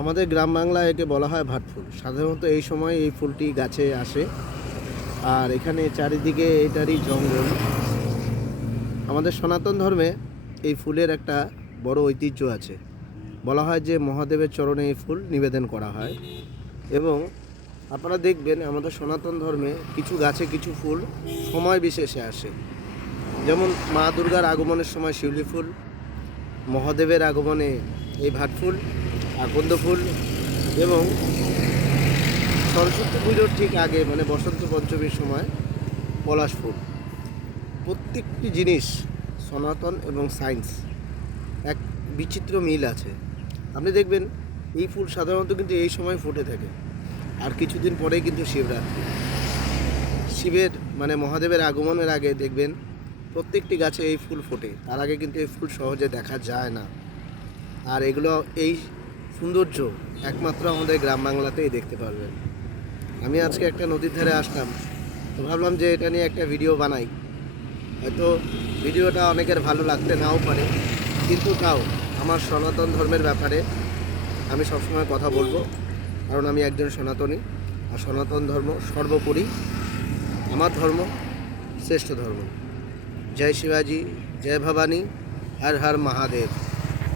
আমাদের গ্রাম বাংলায় একে বলা হয় ভাট ফুল। সাধারণত এই সময় এই ফুলটি গাছে আসে, আর এখানে চারিদিকে এটারই জঙ্গল। আমাদের সনাতন ধর্মে এই ফুলের একটা বড় ঐতিহ্য আছে। বলা হয় যে মহাদেবের চরণে এই ফুল নিবেদন করা হয়। এবং আপনারা দেখবেন আমাদের সনাতন ধর্মে কিছু গাছে কিছু ফুল সময় বিশেষে আসে। যেমন মা দুর্গার আগমনের সময় শিউলি ফুল, মহাদেবের আগমনে এই ভাট ফুল, আকন্দ ফুল, এবং সরস্বতী পুজোর ঠিক আগে মানে বসন্ত পঞ্চমীর সময় পলাশ ফুল। প্রত্যেকটি জিনিস সনাতন এবং সায়েন্স এক বিচিত্র মিল আছে। আপনি দেখবেন এই ফুল সাধারণত কিন্তু এই সময় ফুটে থাকে, আর কিছুদিন পরেই কিন্তু শিবরাত্রি। শিবের মানে মহাদেবের আগমনের আগে দেখবেন প্রত্যেকটি গাছে এই ফুল ফোটে, তার আগে কিন্তু এই ফুল সহজে দেখা যায় না। আর এগুলো এই সৌন্দর্য একমাত্র আমাদের গ্রাম বাংলাতেই দেখতে পারবেন। আমি আজকে একটা নদীর ধারে আসলাম, তো ভাবলাম যে এটা নিয়ে একটা ভিডিও বানাই। হয়তো ভিডিওটা অনেকের ভালো লাগতে নাও পারে, কিন্তু তাও আমার সনাতন ধর্মের ব্যাপারে আমি সবসময় কথা বলবো, কারণ আমি একজন সনাতনী। আর সনাতন ধর্ম সর্বোপরি, আমার ধর্ম শ্রেষ্ঠ ধর্ম। জয় শিবাজি, জয় ভবানী, হর হর মহাদেব।